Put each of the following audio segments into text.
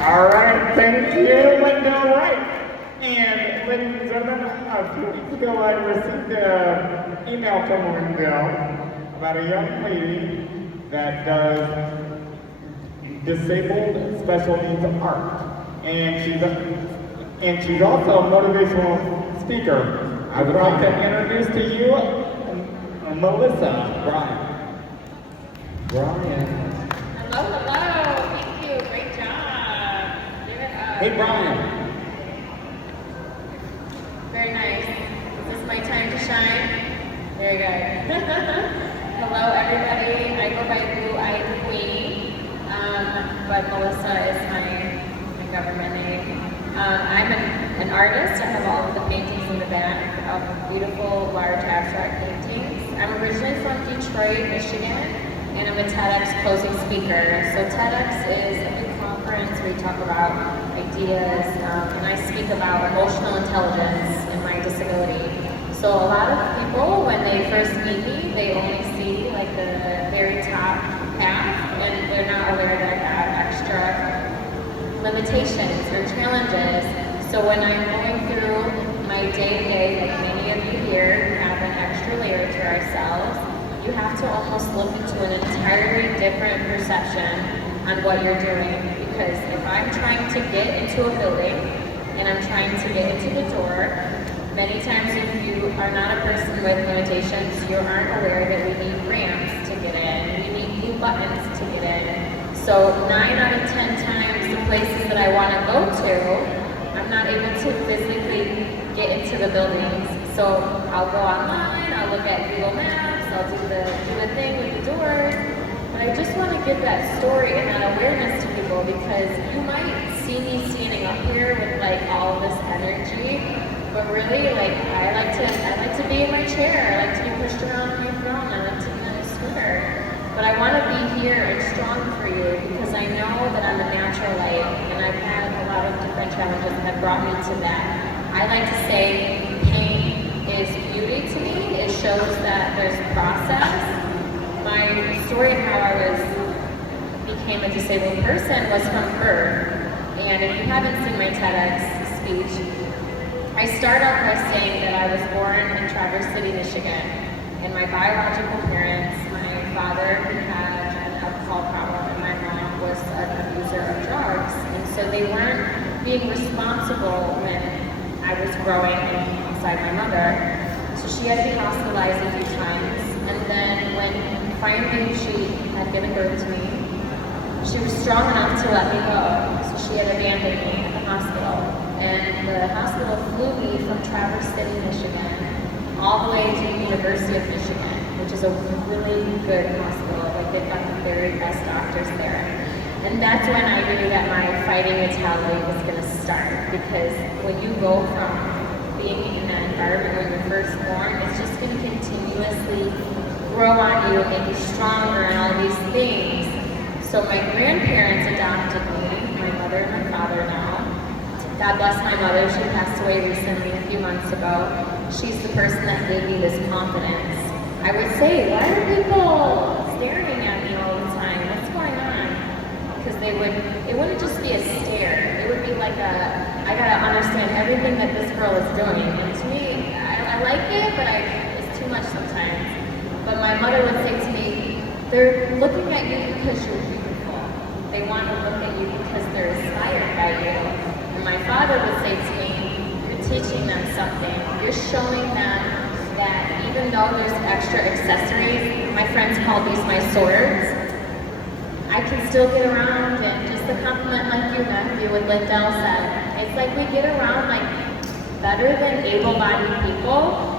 All right, thank you, Linda Wright. And ladies and gentlemen, a few weeks ago I received an email from Linda about a young lady that does disabled special needs art. And she's also a motivational speaker. I would like to introduce to you Melissa Brian. Hello, hello. Thank you. Great job. Give it up. Hey, Brian. Very nice. Is this my time to shine? Very good. Hello, everybody. I go by Blue Eyed Queen, but Melissa is my government name. I'm an artist. I have all of the paintings in the back of beautiful, large abstract paintings. I'm originally from Detroit, Michigan, and I'm a TEDx closing speaker. So TEDx is a big conference where we talk about ideas, and I speak about emotional intelligence and my disability. So a lot of people, when they first meet me, they only see like the very top half, and they're not aware that I have extra limitations or challenges. So when I'm going through my day-to-day, like many of you here have an extra layer to ourselves, you have to almost look into an entirely different perception on what you're doing. Because if I'm trying to get into a building and I'm trying to get into the door, many times if you are not a person with limitations, you aren't aware that we need ramps to get in, we need blue buttons to get in. So 9 out of 10 times the places that I want to go to, I'm not able to physically get into the buildings. So I'll go online, I'll look at Google Maps, I'll do the thing with the doors. But I just want to give that story and that awareness to people, because you might see me standing up here with like all of this energy, but really like I like to be in my chair, I like to be pushed around on my throne, I like to kind of swear. But I want to be here and strong for you, because I know that I'm a natural light, and I've had a lot of different challenges that have brought me to that. I like to say pain is beauty to me. It shows that there's process. My story of how I became a disabled person was from birth. And if you haven't seen my TEDx speech, I start off by saying that I was born in Traverse City, Michigan. And my biological parents, my father who had an alcohol problem, and my mom was an abuser of drugs. And so they weren't being responsible when I was growing inside my mother. So she had to be hospitalized a few times. And then when finally she had given birth to me, she was strong enough to let me go. So she had abandoned me at the hospital. And the hospital flew me from Traverse City, Michigan, all the way to the University of Michigan, which is a really good hospital. Like they've got the very best doctors there. And that's when I knew that my fighting mentality was going to start, because when you go from being in that environment when you're first born, it's just going to continuously grow on you and make you stronger and all these things. So my grandparents adopted me, my mother and my father now. God bless my mother, she passed away recently a few months ago. She's the person that gave me this confidence. I would say, why are people staring at me all the time? What's going on? Because it wouldn't just be a stare. It would be like I gotta understand everything that this girl is doing. And to me, I like it, but it's too much sometimes. But my mother would say to me, they're looking at you because you're beautiful. They want to look at you because they're inspired by you. And my father would say to me, you're teaching them something. You're showing them that even though there's extra accessories, my friends call these my swords, I can still get around. And just a compliment like you, Matthew, what Lindell said, it's like we get around like better than able-bodied people,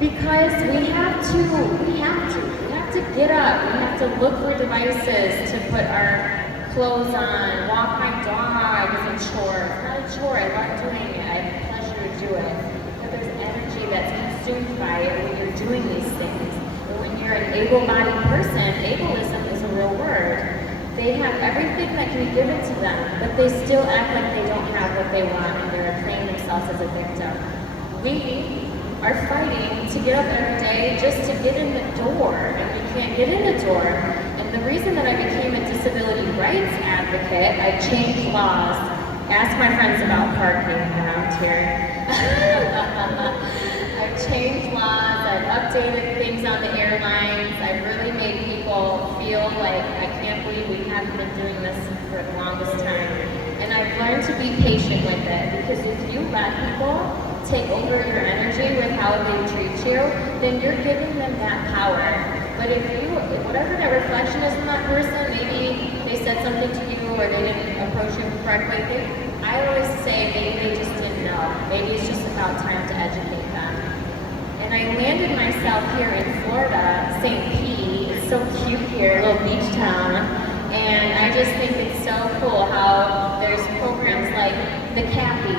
because we have to get up, we have to look for devices to put our clothes on, walk my dog is a chore. It's not a chore, I love doing it, I have pleasure to do it. But there's energy that's consumed by it when you're doing these things. But when you're an able-bodied person, ableism is a real word. They have everything that can be given to them, but they still act like they don't have what they want, and they're playing themselves as a victim. We are fighting to get up every day just to get in the door, and we can't get in the door. And the reason that I became a disability rights advocate. I've changed laws. Ask my friends about parking around here. I've changed laws, I've updated things on the airlines, I've really made people feel like I can't believe we haven't been doing this for the longest time. And I've learned to be patient with it, because if you let people take over your energy with how they treat you, then you're giving them that power. But if you, whatever that reflection is in that person, maybe they said something to you or they didn't approach you correctly, I always say maybe they just didn't know. Maybe it's just about time to educate them. And I landed myself here in Florida, St. Pete. It's so cute here, a little beach town. And I just think it's so cool how there's programs like the CAPI,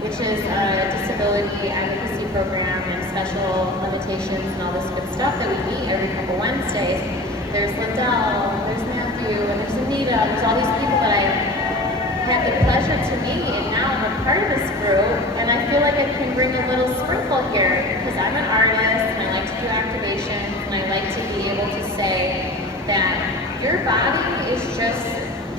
which is a disability advocacy program and special limitations and all this good stuff that we meet every couple Wednesdays. There's Liddell, there's Matthew, and there's Anita, there's all these people that I had the pleasure to meet, and now I'm a part of this group, and I feel like I can bring a little sprinkle here, because I'm an artist, and I like to do activations, and I like to be able to say that your body is just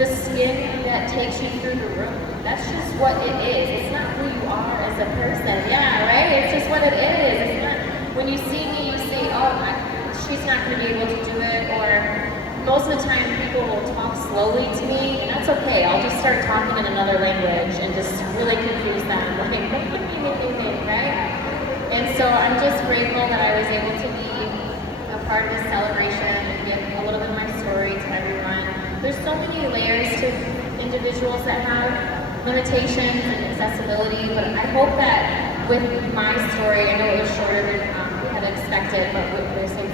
the skin that takes you through the room. That's just what it is. It's not who you are as a person. Yeah, right? It's just what it is. It's not, when you see me, you say, oh, she's not going to be able to do it, or most of the time people will talk slowly to me, and that's okay. I'll just start talking in another language and just really confuse them. Like, right? And so I'm just grateful that I was able to be a part of this celebration and give a little bit of my story to everyone. There's so many layers to individuals that have limitations and accessibility, but I hope that with my story, I know it was shorter than we had expected, but there's some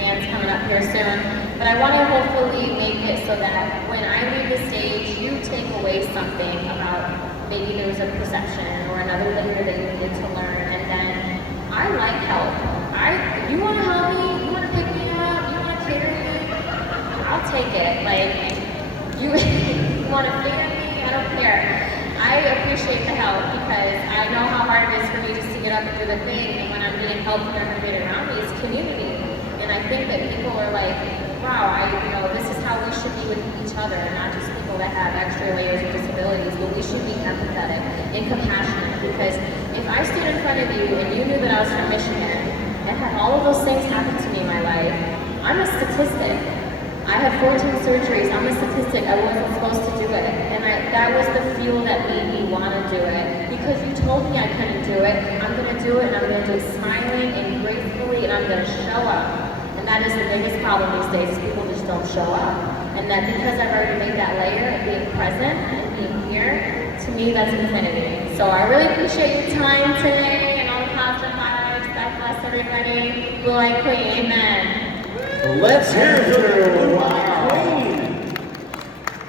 fans coming up here soon. But I want to hopefully make it so that when I leave the stage, you take away something about maybe there was a perception or another layer that you needed to learn. And then I like help. You want to help me? You want to pick me up? You want to carry me? I'll take it. Like, you want to fear me? I don't care. I appreciate the help because I know how hard it is for me just to get up and do the thing. And when I'm getting help from everybody around me, it's community. And I think that people are like, wow, this is how we should be with each other, not just people that have extra layers of disabilities, but we should be empathetic and compassionate, because if I stood in front of you and you knew that I was from Michigan and had all of those things happen to me in my life, I'm a statistic. I had 14 surgeries, I'm a statistic, I wasn't supposed to do it. And that was the fuel that made me want to do it, because you told me I couldn't do it, I'm going to do it, and I'm going to do it smiling and gracefully, and I'm going to show up. And that is the biggest problem these days, is people just don't show up. And that because I've already made that layer of being present and being here, to me that's infinity. So I really appreciate your time today and all the positive vibes. God bless everybody. Blue Eye Queen, amen. Let's hear it for Blue Eye Queen.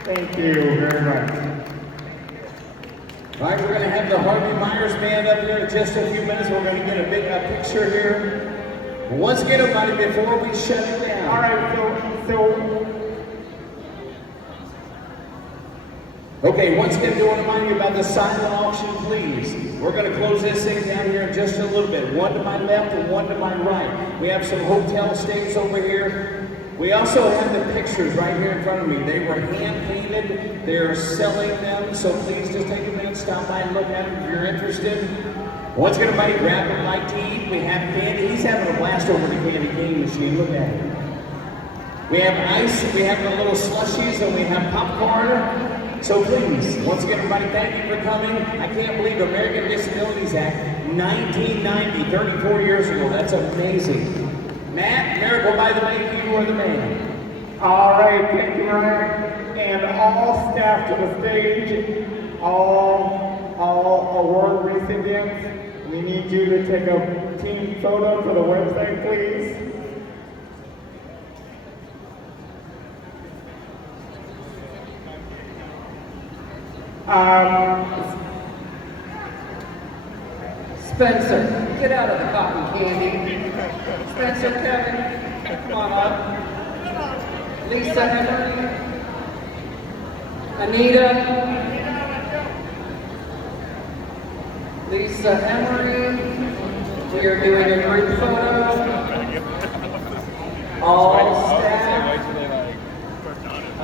Thank you very much. All right, we're going to have the Harvey Myers Band up here in just a few minutes. We're going to get a big picture here. Once again, everybody, before we shut it down. All right, so Okay, once again, I do want to remind you about the silent auction, please. We're going to close this thing down here in just a little bit. One to my left and one to my right. We have some hotel stays over here. We also have the pictures right here in front of me. They were hand-painted. They're selling them, so please just take a minute, stop by and look at them if you're interested. Once again, everybody, grab a bite to eat. We have candy. He's having a blast over the candy game machine. Look at it. We have ice, we have the little slushies, and we have popcorn. So please, once again, everybody, thank you for coming. I can't believe American Disabilities Act, 1990, 34 years ago. That's amazing. Matt, Miracle, by the way, you are the man. all right, thank you, Ryan. And all staff to the stage, all award recipients, we need you to take a team photo for the website, please. Spencer, get out of the cotton candy. Spencer, Kevin, come on up. Lisa, Henry, Anita, Lisa Emery, we are doing a group photo. All staff,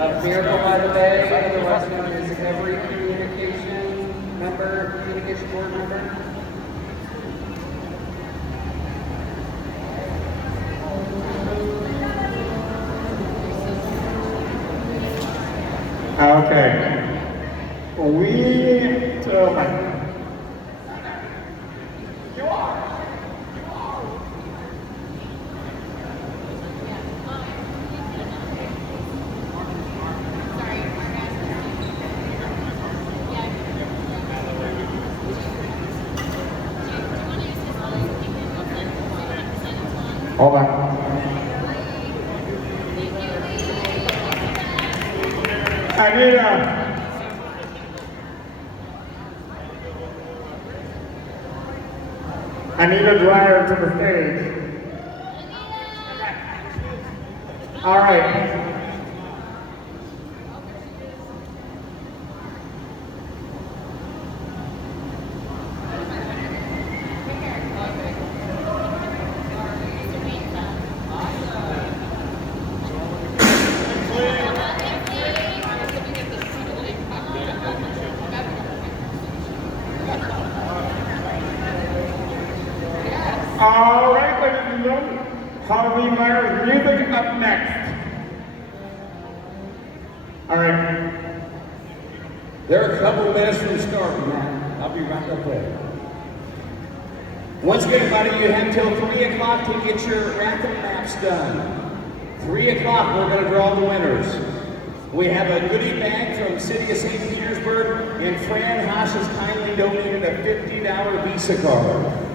of Miracle by the Bay, otherwise known as Every Communication member, communication board member. Okay. We to hold on. I need a dryer to the stage. All right. All right, ladies and gentlemen, Halloween Myers music up next. All right. They're a couple minutes from starting, man. I'll be right up there. Once again, everybody, you have till 3 o'clock to get your raffle maps done. 3 o'clock, we're going to draw the winners. We have a goodie bag from City of St. Petersburg, and Fran Haas has kindly donated a $50 Visa card.